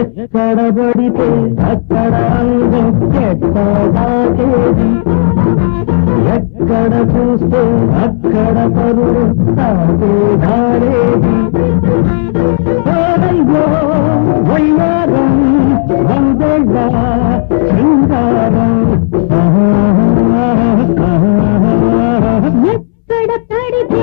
ఎక్కడ పడితే అక్కడ అంగం ఎక్కడ చూస్తే అక్కడ పరువు తాగే దారేది ఎక్కడ పడితే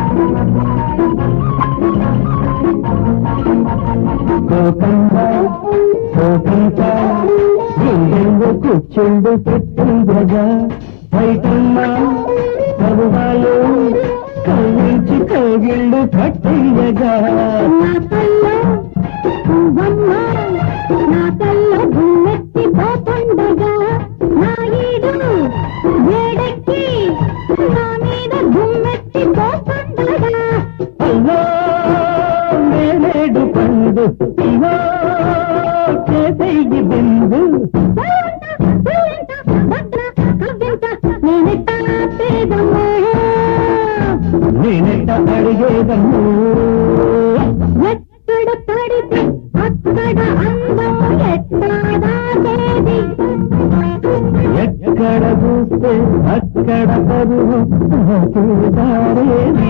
కూర్చుండు పెట్టిందగా బయటమ్మా పరువాలు కవించి కవిళ్ళు కట్టిందగా నా తల్ల పువ్వమ్మ, నా తల్ల గుమ్మెత్తి పోతుండగా నా ఈడు వేడెక్కి నా మీద గుమ్మెత్తి పోతుండగా. అల్లో నేనేడు పండు ఇవో చేసేయి బిందు. అడిగేదమ్ము ఎక్కడ పడితే అక్కడ అందం ఎట్టా ఎక్కడ చూస్తే అక్కడ పరువు దారేది.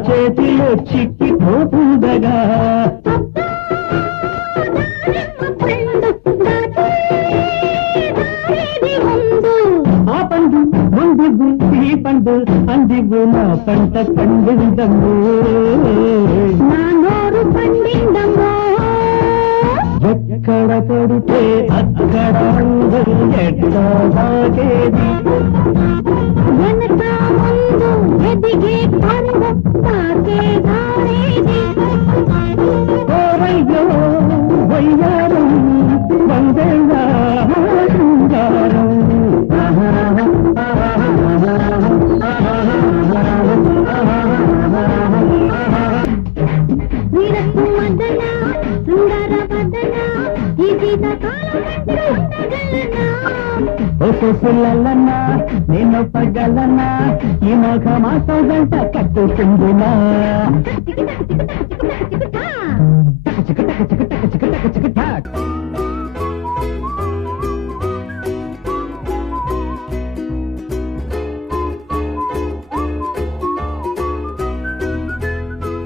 చేతిలో చిక్కిపోతుండగా ఆ పండు ముందు ఈ పండు అందివ్వు నా పంట పండిందమ్ము ఒక్కొక్కలన్నా నేను పగలన్నా ఈ మొఖ మాసం గంట కట్టుకుందినా చికటక చికటక చికటక చికటక